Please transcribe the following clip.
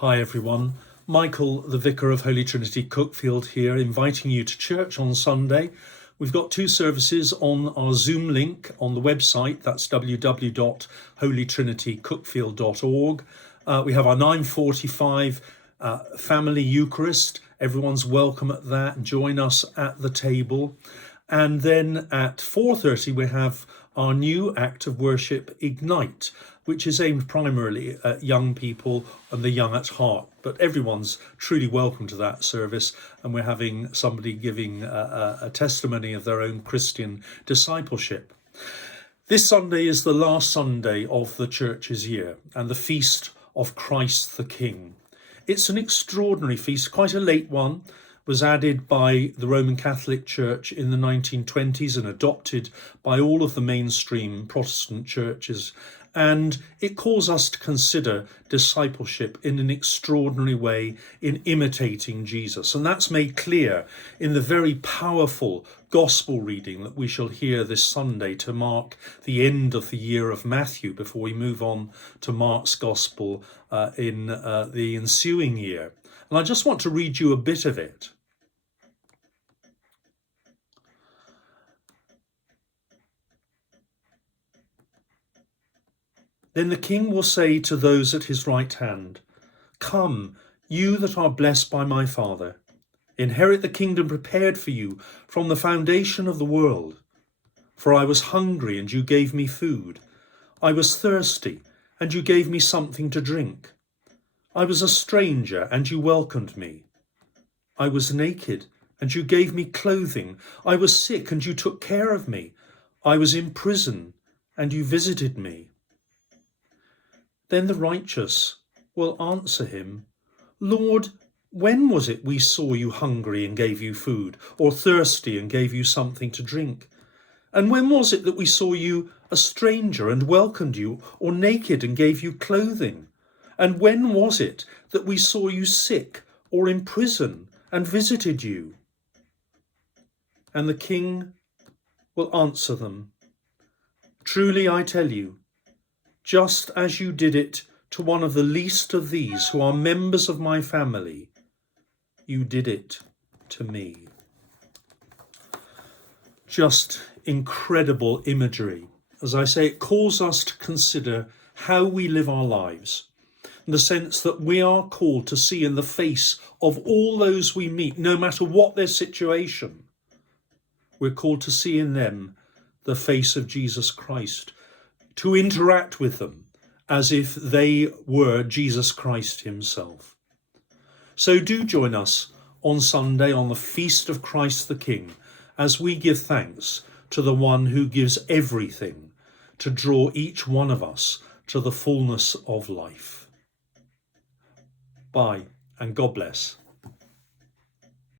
Hi everyone, Michael, the Vicar of Holy Trinity Cuckfield here, inviting you to church on Sunday. We've got two services on our Zoom link on the website, that's www.holytrinitycuckfield.org. We have our 9:45 family Eucharist. Everyone's welcome at that. Join us at the table. And then at 4:30 we have our new act of worship, Ignite, which is aimed primarily at young people and the young at heart. But everyone's truly welcome to that service, and we're having somebody giving a testimony of their own Christian discipleship. This Sunday is the last Sunday of the church's year and the feast of Christ the King. It's an extraordinary feast, quite a late one. Was added by the Roman Catholic Church in the 1920s and adopted by all of the mainstream Protestant churches. And it calls us to consider discipleship in an extraordinary way in imitating Jesus. And that's made clear in the very powerful gospel reading that we shall hear this Sunday to mark the end of the year of Matthew before we move on to Mark's gospel in the ensuing year. And I just want to read you a bit of it. Then the king will say to those at his right hand, "Come, you that are blessed by my Father, inherit the kingdom prepared for you from the foundation of the world. For I was hungry, and you gave me food. I was thirsty, and you gave me something to drink. I was a stranger, and you welcomed me. I was naked, and you gave me clothing. I was sick, and you took care of me. I was in prison, and you visited me." Then the righteous will answer him, "Lord, when was it we saw you hungry and gave you food, or thirsty and gave you something to drink? And when was it that we saw you a stranger and welcomed you, or naked and gave you clothing? And when was it that we saw you sick or in prison and visited you?" And the king will answer them, "Truly I tell you, just as you did it to one of the least of these who are members of my family, you did it to me." Just incredible imagery. As I say, it calls us to consider how we live our lives, in the sense that we are called to see in the face of all those we meet, no matter what their situation, we're called to see in them the face of Jesus Christ, to interact with them as if they were Jesus Christ himself. So do join us on Sunday on the Feast of Christ the King as we give thanks to the one who gives everything to draw each one of us to the fullness of life. Bye, and God bless.